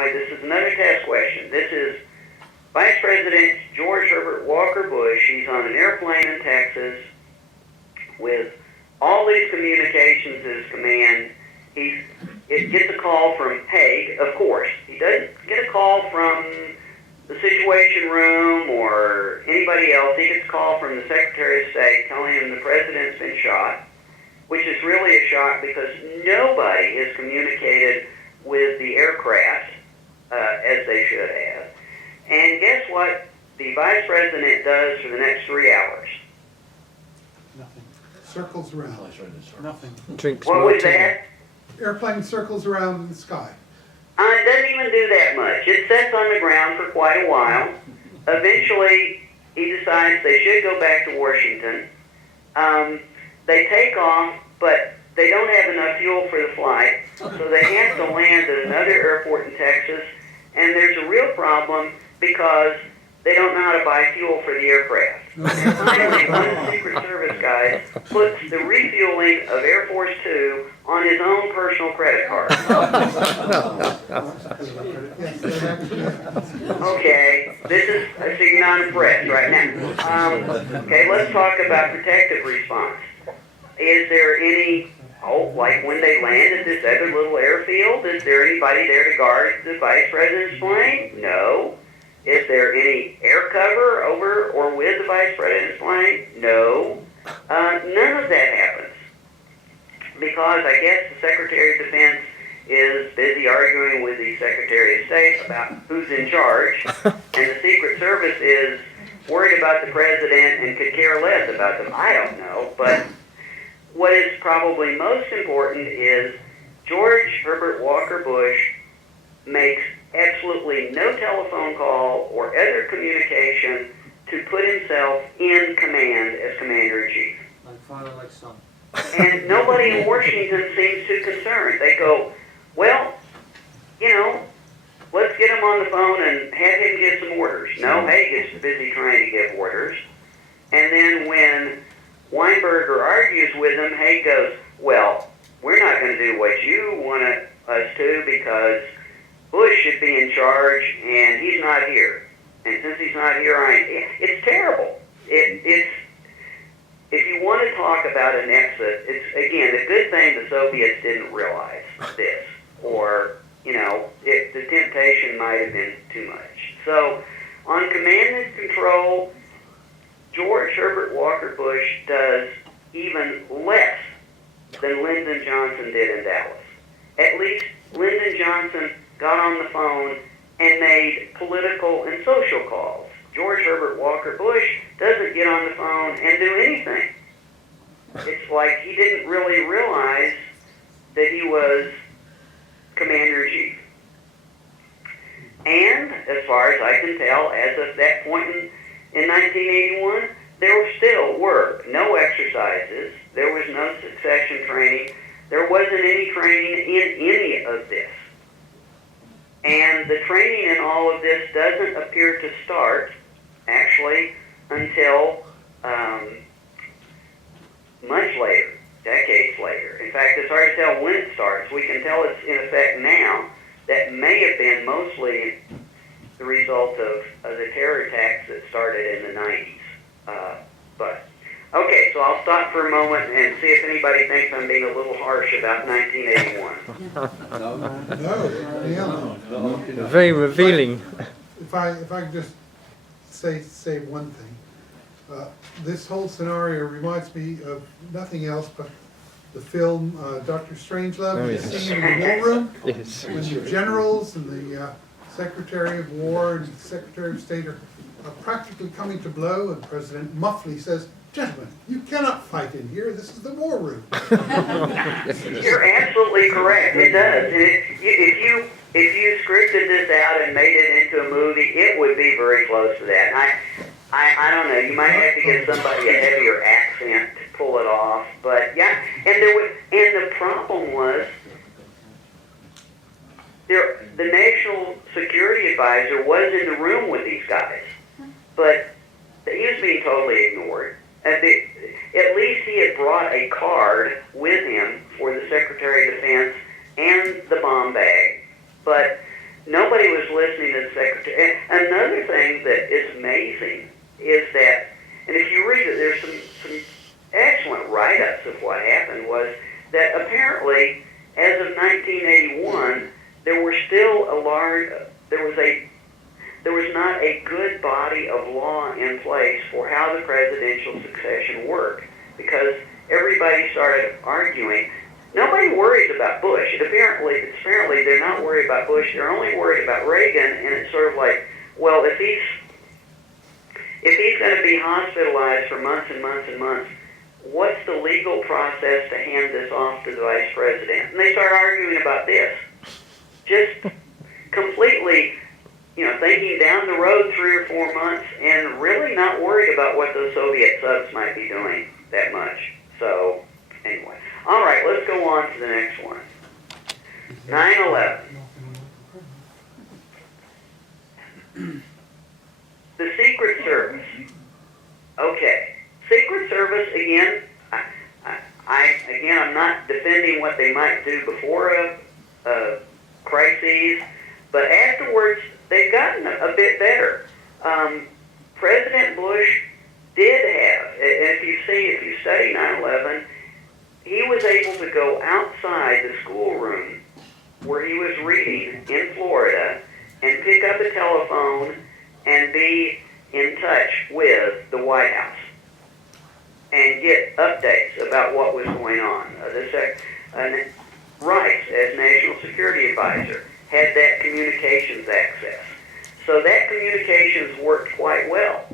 this is another test question. This is Vice President George Herbert Walker Bush. He's on an airplane in Texas with all these communications at his command. It gets a call from Haig, of course. He doesn't get a call from the Situation Room or anybody else. He gets a call from the Secretary of State telling him the president's been shot, which is really a shock because nobody has communicated with the aircraft as they should have. And guess what the Vice President does for the next 3 hours? Nothing. Circles around. Nothing. Drinks What more was tea. that? Airplane circles around in the sky. It doesn't even do that much. It sits on the ground for quite a while. Eventually, he decides they should go back to Washington. They take off, but they don't have enough fuel for the flight, so they have to land at another airport in Texas, and there's a real problem because they don't know how to buy fuel for the aircraft. And finally, one of the Secret Service guys puts the refueling of Air Force Two on his own personal credit card. Okay, this is, I see you're not impressed right now. Okay, let's talk about protective response. Is there any, like when they land at this other little airfield, is there anybody there to guard the Vice President's plane? No. Is there any air cover over or with the Vice President's plane? No. None of that happens. Because I guess the Secretary of Defense is busy arguing with the Secretary of State about who's in charge, and the Secret Service is worried about the President and could care less about them. I don't know, but what is probably most important is George Herbert Walker Bush makes absolutely no telephone call or other communication to put himself in command as Commander-in-Chief. Like father, like son. And nobody in Washington seems too concerned. They go, well, let's get him on the phone and have him give some orders. No, Haig is busy trying to give orders. And then when Weinberger argues with him, Haig goes, well, we're not going to do what you want us to because Bush should be in charge, and he's not here. And since he's not here, it's terrible. It's if you want to talk about an exit, it's, again, a good thing the Soviets didn't realize this, or, the temptation might have been too much. So, on command and control, George Herbert Walker Bush does even less than Lyndon Johnson did in Dallas. At least Lyndon Johnson got on the phone and made political and social calls. George Herbert Walker Bush doesn't get on the phone and do anything. It's like he didn't really realize that he was Commander-in-Chief. And, as far as I can tell, as of that point in 1981, there still were no exercises, there was no succession training, there wasn't any training in any of this. And the training in all of this doesn't appear to start, actually, until much later, decades later. In fact, it's hard to tell when it starts. We can tell it's in effect now. That may have been mostly the result of the terror attacks that started in the 90s. Okay, so I'll stop for a moment and see if anybody thinks I'm being a little harsh about 1981. No. Very revealing. If I could just say one thing. This whole scenario reminds me of nothing else but the film Dr. Strangelove, Oh, the yes. scene in the war room, Yes. when the generals and the Secretary of War and Secretary of State are practically coming to blow, and President Muffley says, "Gentlemen, you cannot fight in here. This is the war room." You're absolutely correct. It does. If you scripted this out and made it into a movie, it would be very close to that. I don't know. You might have to get somebody a heavier accent to pull it off. But yeah, and the problem was the National Security Advisor was in the room with these guys, but he was being totally ignored. At least he had brought a card with him for the Secretary of Defense and the bomb bag. But nobody was listening to the secretary. And another thing that is amazing is that, and if you read it, there's some excellent write-ups of what happened, was that apparently, as of 1981, there were still there was not a good body of law in place for how the presidential succession worked, because everybody started arguing. Nobody worries about Bush. Apparently they're not worried about Bush. They're only worried about Reagan, and it's sort of like, well, if he's going to be hospitalized for months and months and months, what's the legal process to hand this off to the vice president? And they start arguing about this. Just completely, thinking down the road 3 or 4 months and really not worried about what those Soviet subs might be doing that much. So, anyway. All right, let's go on to the next one. 9/11. The Secret Service. Okay. Secret Service, again, I'm not defending what they might do before a crises, but afterwards, they've gotten a bit better. President Bush did have, and if you study 9/11, he was able to go outside the schoolroom where he was reading in Florida and pick up a telephone and be in touch with the White House and get updates about what was going on. Rice, as National Security Advisor, had that communications access. So that communications worked quite well.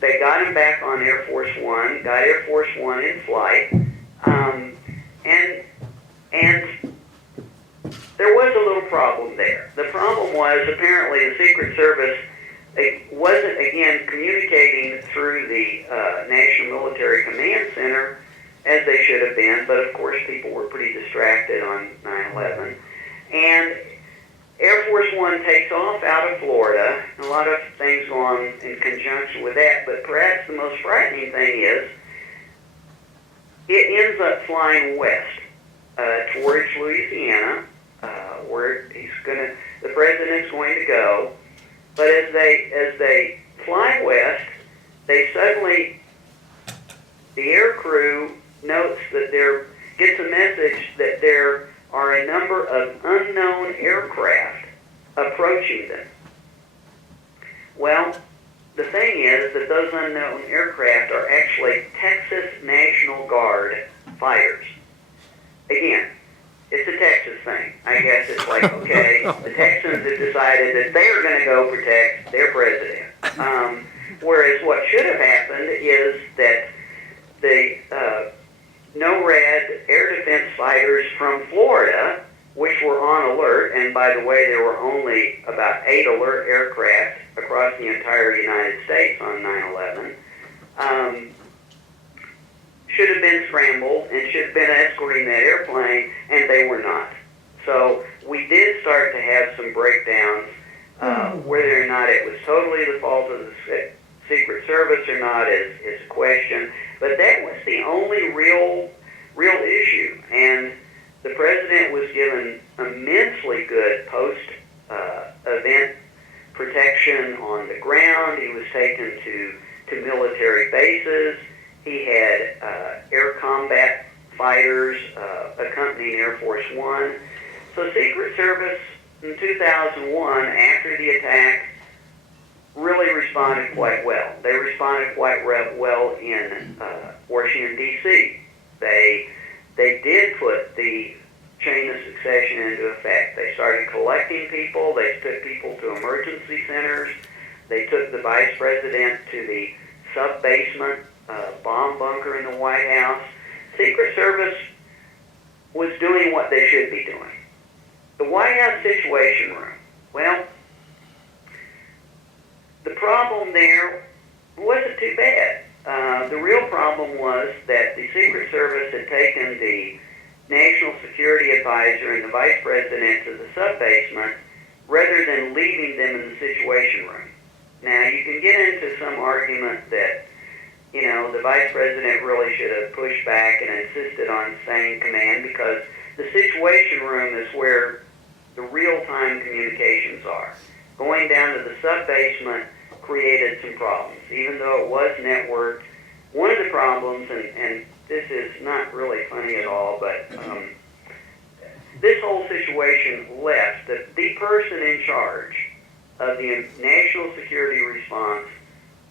They got him back on Air Force One, got Air Force One in flight, and there was a little problem there. The problem was apparently the Secret Service wasn't, again, communicating through the National Military Command Center as they should have been, but of course people were pretty distracted on 9/11. And Air Force One takes off out of Florida. A lot of things go on in conjunction with that, but perhaps the most frightening thing is it ends up flying west towards Louisiana, where the president's going to go. But as they fly west, the air crew notes that gets a message that there are a number of unknown aircraft approaching them. Well, the thing is that those unknown aircraft are actually Texas National Guard fighters. Again, it's a Texas thing. I guess it's like, okay, the Texans have decided that they are going to go protect their president. Whereas what should have happened is that the NORAD air defense fighters from Florida, which were on alert, and by the way, there were only about 8 alert aircraft across the entire United States on 9/11, should have been scrambled and should have been escorting that airplane, and they were not. So we did start to have some breakdowns, whether or not it was totally the fault of the Secret Service or not is a question, but that was the only real issue, and the president was given immensely good post-event protection on the ground. He was taken to military bases. He had air combat fighters accompanying Air Force One. So Secret Service in 2001, after the attack, really responded quite well. They responded quite well in Washington, D.C. They did put the chain of succession into effect. They started collecting people. They took people to emergency centers. They took the vice president to the sub-basement bomb bunker in the White House. Secret Service was doing what they should be doing. The White House Situation Room. Well, the problem there wasn't too bad. The real problem was that the Secret Service had taken the National Security Advisor and the Vice President to the sub-basement rather than leaving them in the Situation Room. Now, you can get into some argument that, the Vice President really should have pushed back and insisted on staying in command, because the Situation Room is where the the real-time communications are. Going down to the sub-basement created some problems. Even though it was networked, one of the problems, and this is not really funny at all, but this whole situation left the person in charge of the national security response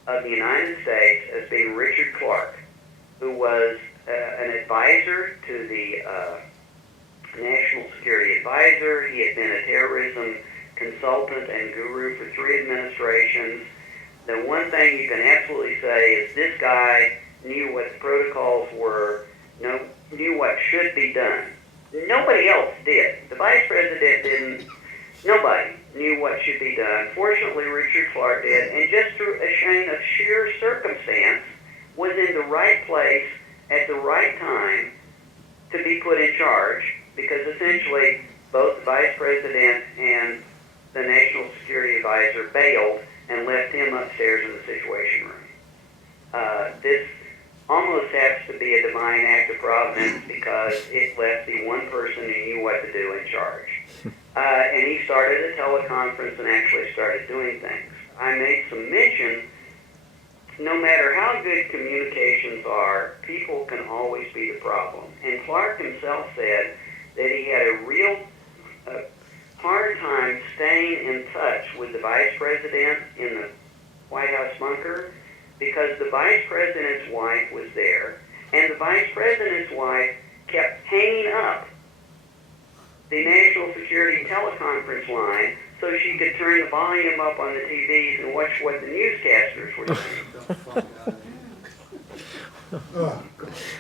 of the United States as being Richard Clark, who was an advisor to the National Security Advisor. He had been a terrorism consultant and guru for 3 administrations. The one thing you can absolutely say is this guy knew what the protocols were, knew what should be done. Nobody else did. The vice president didn't. Nobody knew what should be done. Fortunately, Richard Clark did, and just through a chain of sheer circumstance, was in the right place at the right time to be put in charge, because essentially both the vice president and the national security advisor bailed and left him upstairs in the Situation Room. This almost has to be a divine act of providence, because it left the one person who knew what to do in charge. And he started a teleconference and actually started doing things. I made some mention, no matter how good communications are, people can always be the problem. And Clark himself said that he had a real hard time staying in touch with the vice president in the White House bunker, because the vice president's wife was there, and the vice president's wife kept hanging up the national security teleconference line so she could turn the volume up on the TVs and watch what the newscasters were saying.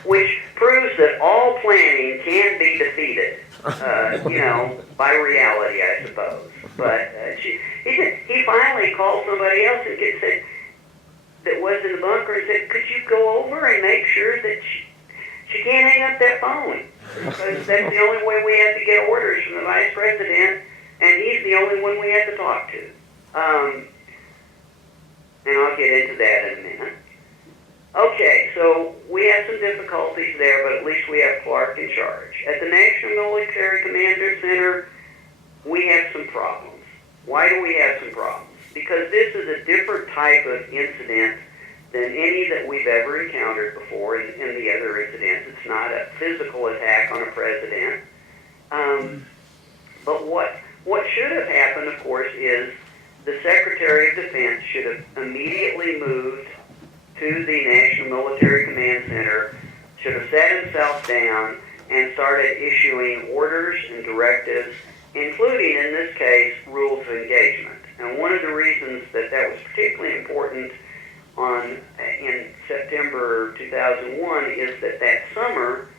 Which proves that all planning can be defeated, by reality, I suppose. But he finally called somebody else and said, that was in the bunker, and said, could you go over and make sure that she can't hang up that phone? Because that's the only way we have to get orders from the vice president, and he's the only one we have to talk to. And I'll get into that in a minute. Okay, so we have some difficulties there, but at least we have Clark in charge. At the National Military Command Center, we have some problems. Why do we have some problems? Because this is a different type of incident than any that we've ever encountered before in the other incidents. It's not a physical attack on a president. But what should have happened, of course, is the Secretary of Defense should have immediately moved to the National Military Command Center, should have sat himself down and started issuing orders and directives, including, in this case, rules of engagement. And one of the reasons that was particularly important in September 2001 is that summer,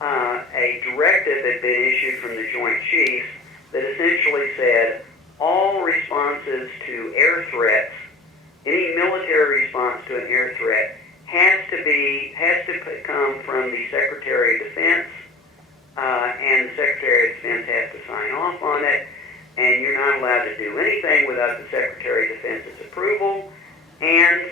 a directive had been issued from the Joint Chiefs that essentially said all responses to air threats, any military response to an air threat, has to come from the Secretary of Defense, and the Secretary of Defense has to sign off on it, and you're not allowed to do anything without the Secretary of Defense's approval, and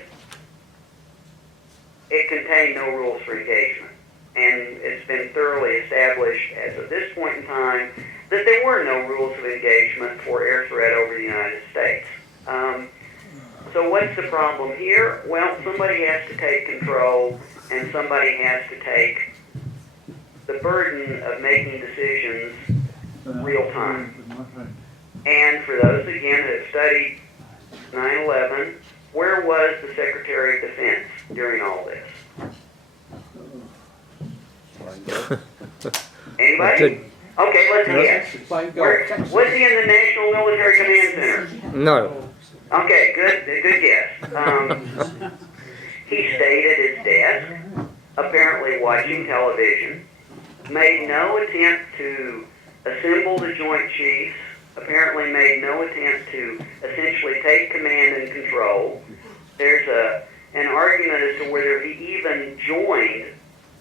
it contained no rules for engagement. And it's been thoroughly established as of this point in time that there were no rules of engagement for air threat over the United States. So what's the problem here? Well, somebody has to take control, and somebody has to take the burden of making decisions real time. And for those, again, that have studied 9/11, where was the Secretary of Defense during all this? Anybody? Okay, let's guess. Was he in the National Military Command Center? No. Okay, good guess. He stayed at his desk, apparently watching television, made no attempt to assemble the Joint Chiefs, apparently made no attempt to essentially take command and control. There's an argument as to whether he even joined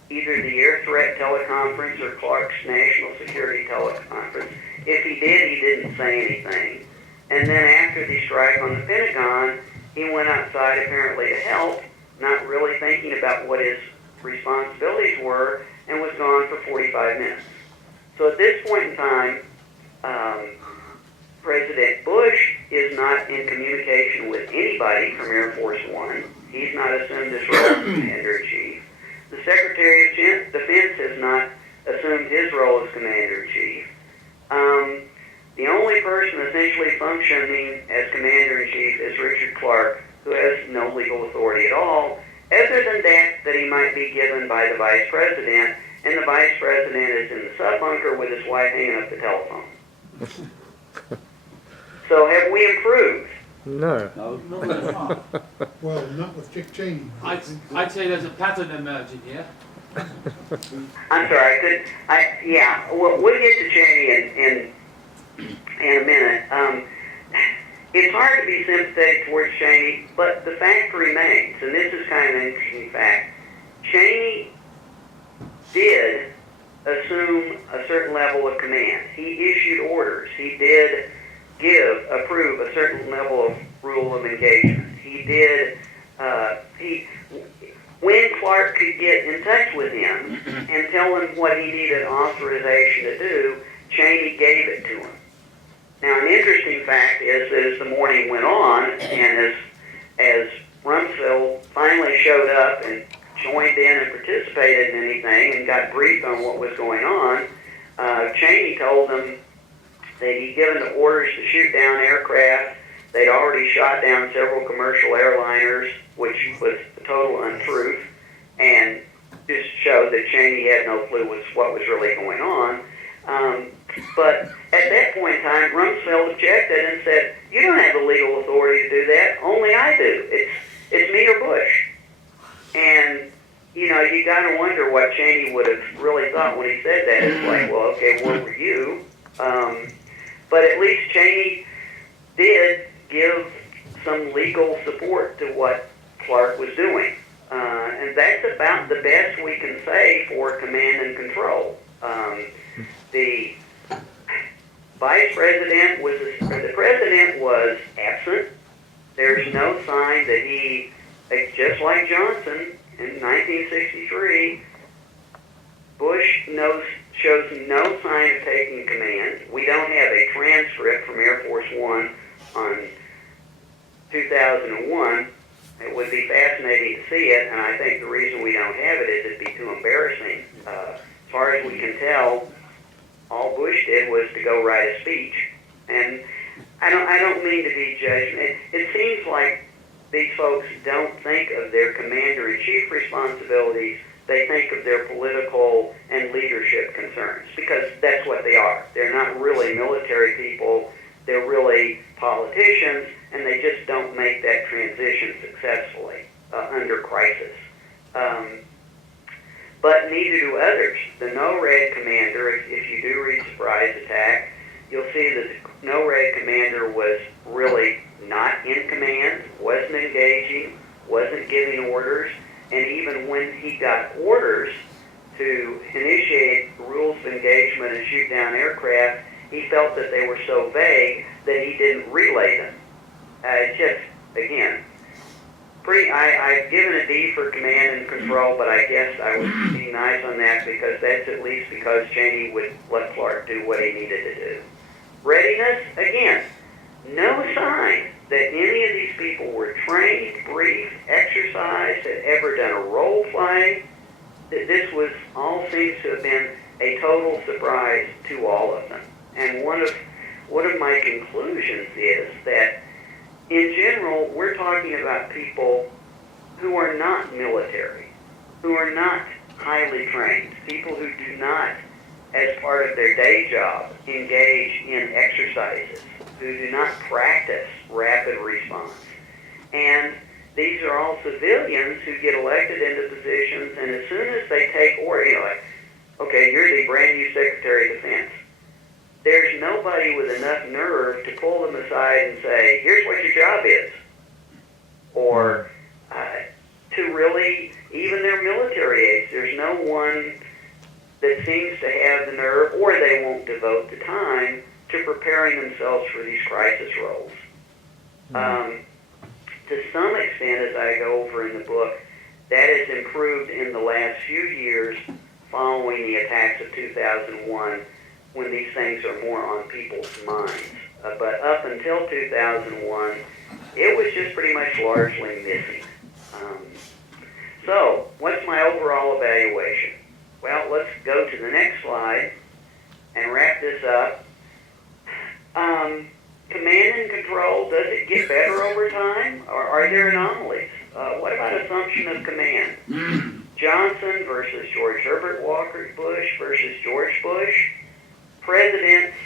either the air threat teleconference or Clark's national security teleconference. If he did, he didn't say anything. And then after the strike on the Pentagon, he went outside apparently to help, not really thinking about what his responsibilities were, and was gone for 45 minutes. So at this point in time, President Bush is not in communication with anybody from Air Force One. He's not assumed his role as Commander-in-Chief. The Secretary of Defense has not assumed his role as Commander-in-Chief. The only person essentially functioning as Commander-in-Chief is Richard Clark, who has no legal authority at all, other than that he might be given by the Vice President, and the Vice President is in the sub-bunker with his wife hanging up the telephone. So have we improved? No. Well, not with Dick Cheney. I'd say there's a pattern emerging here. I'm sorry, we'll get to Cheney in a minute. It's hard to be sympathetic towards Cheney, but the fact remains, and this is kind of an interesting fact, Cheney did assume a certain level of command. He issued orders. He did approve a certain level of rule of engagement. He did, when Clark could get in touch with him and tell him what he needed authorization to do, Cheney gave it to him. Now, an interesting fact is that as the morning went on, and as Rumsfeld finally showed up and joined in and participated in anything and got briefed on what was going on, Cheney told them that he'd given the orders to shoot down aircraft. They'd already shot down several commercial airliners, which was a total untruth, and just showed that Cheney had no clue what was really going on. But at that point in time, Rumsfeld objected and said, "You don't have the legal authority to do that. Only I do. It's me or Bush." And you got to wonder what Cheney would have really thought when he said that. It's like, well, okay, where were you? But at least Cheney did give some legal support to what Clark was doing. And that's about the best we can say for command and control. The the president was absent. There's no sign that he, just like Johnson in 1963, Bush shows no sign of taking command. We don't have a transcript from Air Force One on 2001. It would be fascinating to see it, and I think the reason we don't have it is it'd be too embarrassing. As far as we can tell, all Bush did was to go write a speech, and I don't mean to be judgmental. It seems like these folks don't think of their commander-in-chief responsibilities. They think of their political and leadership concerns, because that's what they are. They're not really military people. They're really politicians, and they just don't make that transition successfully under crisis. But neither do others. The NORAD commander, if you do read Surprise Attack, you'll see that the NORAD commander was really not in command, wasn't engaging, wasn't giving orders, and even when he got orders to initiate rules of engagement and shoot down aircraft, he felt that they were so vague that he didn't relay them. Just, again, I've given a D for command and control, but I guess I would be nice on that because that's at least because Cheney would let Clark do what he needed to do. Readiness, again, no sign that any of these people were trained, briefed, exercised, had ever done a role play. This all seems to have been a total surprise to all of them. And one of my conclusions is that in general, we're talking about people who are not military, who are not highly trained, people who do not, as part of their day job, engage in exercises, who do not practice rapid response. And these are all civilians who get elected into positions, and as soon as they take order, like, okay, you're the brand new Secretary of Defense. There's nobody with enough nerve to pull them aside and say, here's what your job is. Or to really, even their military aides, there's no one that seems to have the nerve, or they won't devote the time to preparing themselves for these crisis roles. To some extent, as I go over in the book, that has improved in the last few years following the attacks of 2001, when these things are more on people's minds. but up until 2001, it was just pretty much largely missing. So, what's my overall evaluation? Well, let's go to the next slide and wrap this up. Command and control, does it get better over time, or are there anomalies? What about assumption of command? Johnson versus George Herbert Walker Bush versus George Bush. Presidents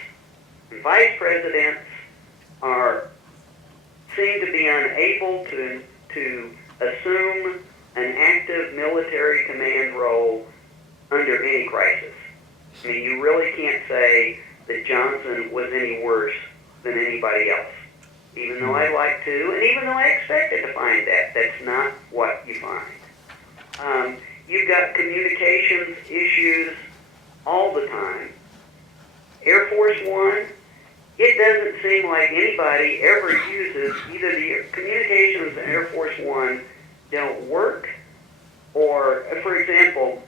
and vice presidents seem to be unable to assume an active military command role under any crisis. I mean, you really can't say that Johnson was any worse than anybody else. Even though I like to, and even though I expected to find that, that's not what you find. You've got communications issues all the time. Air Force One, it doesn't seem like anybody ever uses, either the communications in Air Force One don't work, or, for example,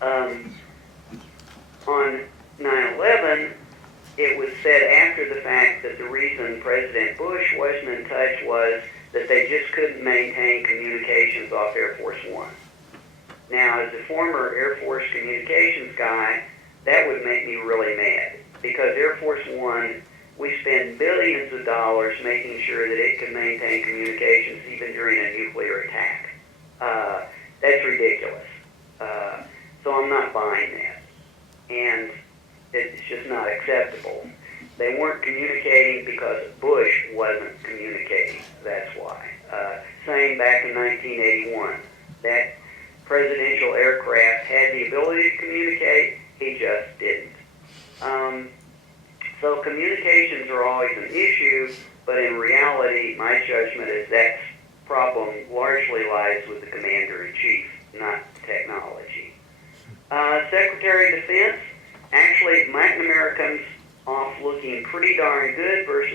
on 9/11, it was said after the fact that the reason President Bush wasn't in touch was that they just couldn't maintain communications off Air Force One. Now, as a former Air Force communications guy, that would make me really mad, because Air Force One, we spend billions of dollars making sure that it can maintain communications even during a nuclear attack. That's ridiculous. So I'm not buying that. And it's just not acceptable. They weren't communicating because Bush wasn't communicating. That's why. Same back in 1981. That presidential aircraft had the ability to communicate, he just didn't. So communications are always an issue, but in reality, my judgment is that problem largely lies with the commander-in-chief, not technology. Secretary of Defense, actually, McNamara comes off looking pretty darn good versus